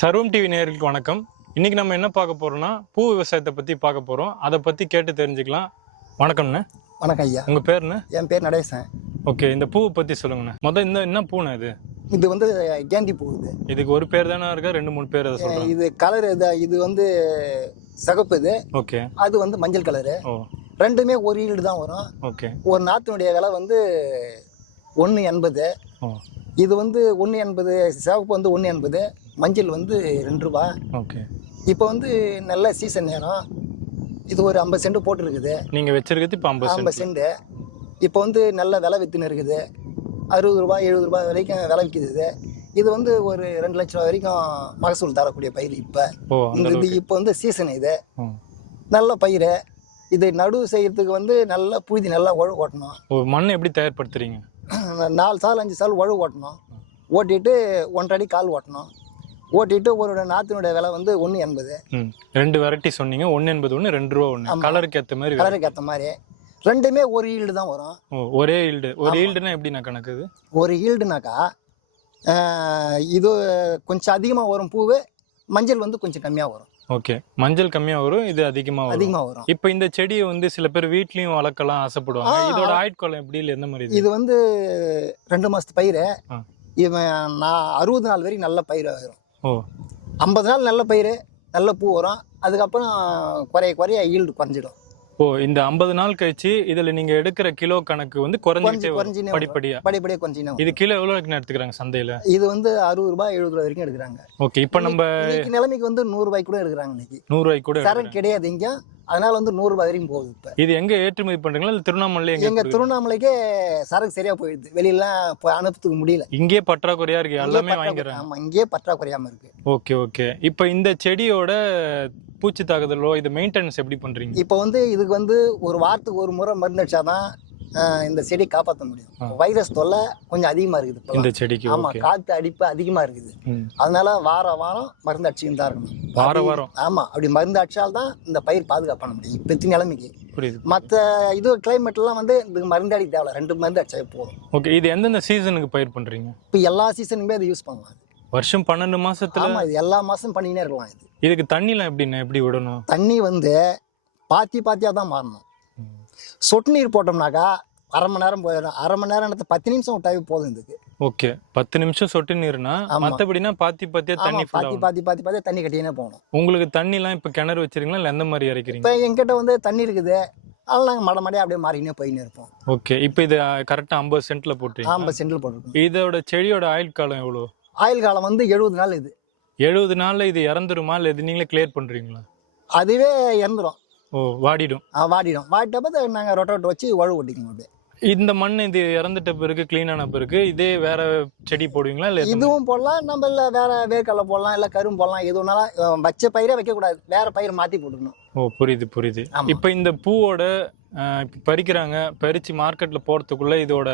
சர்வம் டிவி நேயர்களுக்கு வணக்கம். இன்னைக்கு நம்ம என்ன பார்க்க போறோம்னா பூ விவசாயத்தை பத்தி பார்க்க போறோம். அதை பத்தி கேட்டு தெரிஞ்சுக்கலாம். வணக்கம்ண்ணே. வணக்கம் ஐயா. உங்க பேருண்ணே? என் பேர் நடேசன். ஓகே இந்த பூவை பத்தி சொல்லுங்கண்ணே. முதல் இந்த என்ன பூண்ணே இது? இது வந்து கேண்டி பூ இது. இதுக்கு ஒரு பேர் தானே இருக்கா? ரெண்டு மூணு பேர் அதை சொல்றேன் இது கலர் இது இது வந்து சிகப்பு இது. ஓகே. அது வந்து மஞ்சள் கலரு. ஓ. ரெண்டுமே ஒரு ஈல்டு தான் வரும். ஓகே. ஒரு நாத்தினுடைய விலை வந்து ஒன்று எண்பது. இது வந்து ஒன்று எண்பது சிவப்பு வந்து ஒன்று எண்பது. மஞ்சள் வந்து ரெண்டு ரூபா. ஓகே. இப்போ வந்து நல்ல சீசன் நேரம். இது ஒரு ஐம்பது சென்ட் போட்டிருக்குது. நீங்க வச்சிருக்கிறது இப்போ ஐம்பது ஐம்பது சென்ட். இப்போ வந்து நல்ல விலை வித்துன்னு இருக்குது அறுபது ரூபாய் எழுபது ரூபாய் வரைக்கும் விலை விற்கிது இது இது வந்து ஒரு ரெண்டு லட்ச ரூபா வரைக்கும் மகசூல் தரக்கூடிய பயிர் இப்போ. இது இப்போ வந்து சீசன் இது. நல்ல பயிர். இது நடுவு செய்யறதுக்கு வந்து நல்லா புழுதி நல்லா உழவு ஓட்டணும். மண் எப்படி தயார்படுத்துறீங்க? நாலு சால் அஞ்சு சால் உழவு ஓட்டணும். ஓட்டிட்டு ஒன்றரை அடி கால் ஓட்டணும். ஓட்டிட்டு ஒரு நாத்தினுடைய விலை வந்து ஒன்று எண்பது. ரெண்டு வெரைட்டி சொன்னீங்க. ஒன்று எண்பது ஒன்று ரெண்டு ரூபா ஒன்று கலருக்கு ஏற்ற மாதிரி கலருக்கு ஏற்ற மாதிரி. ரெண்டுமே ஒரு ஈல்டு தான் வரும். ஒரே ஈல்டு ஒரு ஈல்டுனா எப்படி நான் கணக்கு இது? ஒரு ஈல்டுனாக்கா இது கொஞ்சம் அதிகமாக வரும் பூவு மஞ்சள் வந்து கொஞ்சம் கம்மியாக வரும். ஓகே. மஞ்சள் கம்மியா வரும் இது அதிகமா வரும். அதிகமாக வரும். இப்போ இந்த செடியை வந்து சில பேர் வீட்லயும் வளர்க்கலாம் ஆசைப்படுவாங்க. இதோட ஆயுட்காலம் எப்படி இல்லை? எந்த மாதிரி இது? வந்து ரெண்டு மாதத்து பயிர். இவன் நான் அறுபது நாள் வரைக்கும் நல்ல பயிர் வரும் ஓ. ஐம்பது நாள் நல்ல பயிர் நல்ல பூ வரும். அதுக்கப்புறம் குறைய குறைய ஈல்டு குறைஞ்சிடும். ஓ இந்த ஐம்பது நாள் கழிச்சு இதுல நீங்க எடுக்கிற கிலோ கணக்கு வந்து குறைஞ்சிட்டே குறைஞ்சினே படிப்படியா? படிப்படியாக கொஞ்சம் இது கிலோ எவ்வளவு எடுத்துக்கிறாங்க சந்தையில? இது வந்து அறுபது ரூபாய் எழுபது ரூபாய் வரைக்கும் எடுக்கிறாங்க. ஓகே இப்போ நம்ம நிலைமைக்கு வந்து நூறு ரூபாய்க்கு கூட எடுக்கிறாங்க இன்னைக்கு. நூறு ரூபாய்க்கு கூட சரக்கு கிடையாது இங்க. அதனால வந்து நூறு ரூபாய் வரைக்கும் போகுது இப்போ. இது எங்க ஏற்றுமதி பண்றீங்களா? இல்ல திருவண்ணாமலை எங்க எங்க கொடுக்குறீங்க? திருவண்ணாமலைக்கே சரக்கு சரியா போயிடுது. வெளியெல்லாம் போய் அனுப்பத்துக்கு முடியல. இங்கே பற்றாக்குறையா இருக்கு. எல்லாமே இங்கே பற்றாக்குறை- வாங்கிக்கிறாங்க. ஆமா இங்கே பற்றாக்குறையாம இருக்கு. Okay okay. இப்போ இந்த செடியோட பூச்சி தாக்குதலோ இது மெயின்டெனன்ஸ் எப்படி பண்றீங்க? இப்போ வந்து இதுக்கு வந்து ஒரு வாரத்துக்கு ஒரு முறை மருந்து அடிச்சாதான் ஆஹ், இந்த செடி காப்பாற்ற முடியும். வைரஸ் தொல்லை கொஞ்சம் அதிகமா இருக்குது. இந்த செடிக்கு ஆமா ஓகே. காத்து அடிப்பு அதிகமா இருக்குது. அதனால வார வாரம் மருந்து அடிச்சுன்னு தான் இருக்கணும். வார வாரம்? ஆமா அப்படி மருந்து அடிச்சால்தான் இந்த பயிர் பாதுகாப்பு பண்ண முடியும். இப்பத்தி நிலைமைக்கு. புரியுது. மற்ற இது கிளைமேட்லாம் வந்து இதுக்கு மருந்து அடிக்க தேவையில்ல. ரெண்டு மருந்து அடிச்சாவே போதும். ஓகே இது எந்தெந்த சீசனுக்கு பயிர் பண்றீங்க? இப்போ எல்லா சீசனுமே அதை யூஸ் பண்ணலாம். வருஷம் பன்னெண்டு மாசத்துல? ஆமா இது எல்லா மாசம் பண்ணினே இருக்கலாம் இது. இதுக்கு தண்ணிலாம் எப்படிண்ணே? எப்படி விடணும்? தண்ணி வந்து பாத்தி பாத்தியா தான் மாறணும். சொட்டு நீர் போட்டோம்னாக்கா அரை மணி நேரம் போயிடும் அரை மணி நேரம் பத்து நிமிஷம் விட்டாவே போதும் இதுக்கு. ஓகே. பத்து நிமிஷம் சொட்டு நீர்னா. மத்தபடினா பாத்தி பாத்தியா தண்ணி பாத்தி பாத்தி பாத்தி பாத்தி தண்ணி கட்டினே போகணும். உங்களுக்கு தண்ணிலாம் இப்ப கிணறு வச்சிருக்கீங்களா இல்ல எந்த மாதிரி இறக்கிறீங்க? இப்போ எங்கிட்ட வந்து தண்ணி இருக்குது. அதெல்லாம் நாங்கள் மட மடையாக அப்படியே மாறினே போயின்னு இருப்போம். ஓகே. இப்போ இது கரெக்டா ஐம்பது சென்ட்ல போட்டுருங்க ஐம்பது சென்டில் போட்டிருக்கோம். இதோட செடியோட ஆயுள் காலம் எவ்வளோ ஆயுள் காலம் வந்து எழுபது நாள் இது. எழுபது நாள்ல இது இறந்துருமா? இல்ல இது நீங்களே கிளியர் பண்றீங்களா? அதுவே இறந்துரும். ஓ வாடிடும். ஆ, வாடிடும். வாடிட்டப்ப நாங்கள் ரொட்டோட்டு வச்சு உழவு ஓட்டிக்கணும் அப்படியே. இந்த மண் இது இறந்துட்ட பிறகு க்ளீன் ஆன பிறகு இதே வேற செடி போடுவீங்களா இல்ல இதுவும் போடலாம். நம்ம இல்லை வேற வேர்க்கடலை போடலாம் இல்லை கரும் போடலாம். எது வேணாலும் வச்ச பயிரே வைக்கக்கூடாது. வேற பயிர் மாற்றி போட்டுக்கணும். ஓ புரியுது புரியுது. இப்போ இந்த பூவோட இப்ப பறிக்கிறாங்க. பறிச்சு மார்க்கெட்ல போறதுக்குள்ள இதோட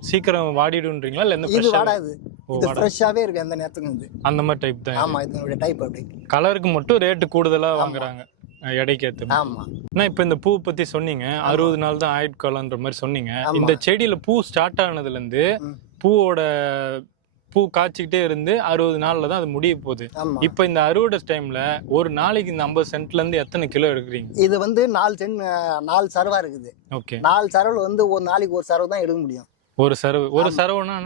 சீக்கிரம் வாடிடுன்றீங்களா இல்ல எந்த இது வாடாது. இது. ஃப்ரெஷ்ஷாகவே இருக்கு. எந்த நேரத்துக்கும் இது. அந்த மாதிரி டைப் தான் ஆமாம் இதனுடைய டைப் அப்படி. கலருக்கு மட்டும் ரேட்டு கூடுதலா வாங்குறாங்க. அஹ், எடைக்கு ஏத்த மாதிரி. ஆமாம் ஆனா இப்ப இந்த பூ பத்தி சொன்னீங்க. அறுபது நாள் தான் ஆயுட்காலன்ற மாதிரி சொன்னீங்க. இந்த செடியில பூ ஸ்டார்ட் ஆனதுல இருந்து. பூவோட பூ காய்ச்சிக்கிட்டே இருந்து அறுபது நாள்ல தான் அது முடிய போகுது. இப்ப இந்த அறுவடை டைம்ல ஒரு நாளைக்கு இந்த ஐம்பது சென்ட்ல இருந்து எத்தனை கிலோ எடுக்கிறீங்க? இது வந்து நாலு சென் அஹ், நாலு சரவா இருக்குது. ஓகே. நாலு சரவில் வந்து ஒரு நாளைக்கு ஒரு சரவு தான் எடுக்க முடியும். ஒரு சரவு ஒரு சரவுனா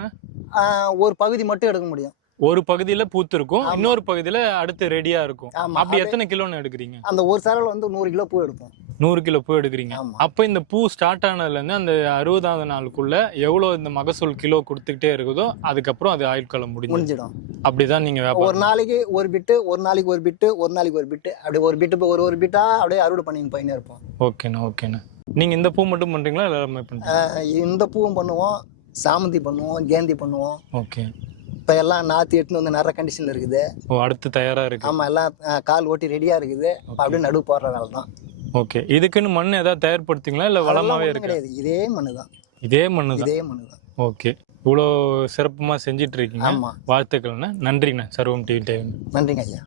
ஒரு பகுதி மட்டும் எடுக்க முடியும். ஒரு பகுதியில பூத்து இருக்கும். இன்னொரு பகுதியில அடுத்து ரெடியா இருக்கும். அப்படி எத்தனை கிலோன்னு எடுக்கிறீங்க? அந்த ஒரு சரவில் வந்து நூறு கிலோ பூ எடுப்போம். நூறு கிலோ பூ எடுக்கிறீங்க. அப்ப இந்த பூ ஸ்டார்ட் ஆனதுல இருந்து அந்த அறுபதாவது நாளுக்குள்ள எவ்வளவு இந்த மகசூல் கிலோ கொடுத்துக்கிட்டே இருக்குதோ அதுக்கப்புறம் அது ஆயுட்காலம் முடிஞ்சு. முடிஞ்சிடும். அப்படிதான் நீங்க ஒரு நாளைக்கு ஒரு பிட்டு ஒரு நாளைக்கு ஒரு பிட்டு ஒரு நாளைக்கு ஒரு பிட்டு அப்படி ஒரு பிட்டு ஒரு ஒரு பிட்டா அப்படியே அறுவடை பண்ணின்னு போயின்னே இருப்போம். ஓகேண்ணா ஓகேண்ணா. நீங்க இந்த பூ மட்டும் பண்றீங்களா எல்லாமே பண்றீங்க ஆஹ், இந்த பூவும் பண்ணுவோம் சாமந்தி பண்ணுவோம் கேந்தி பண்ணுவோம். ஓகே. இப்போ எல்லாம் நாற்று எட்டுன்னு வந்து நிறைய கண்டிஷனில் இருக்குது. ஓ அடுத்து தயாரா இருக்கு. ஆமாம் எல்லாம் கால் ஓட்டி ரெடியாக இருக்குது. இப்ப அப்படியே நடுவு போடுற வேலை தான். ஓகே. இதுக்குன்னு மண் ஏதாவது தயார்படுத்திங்களா இல்ல வளமாவே ஒண்ணும் இருக்கு? கிடையாது. இதே மண்ணு தான் இதே மண்ணு தான் இதே மண்ணு தான் ஓகே. இவ்வளோ சிறப்புமா செஞ்சிட்டு இருக்கீங்க. ஆமாம் வாழ்த்துக்கள்ண்ணா. நன்றிங்கண்ணா. சர்வம் டிவி டைம். நன்றிங்க ஐயா.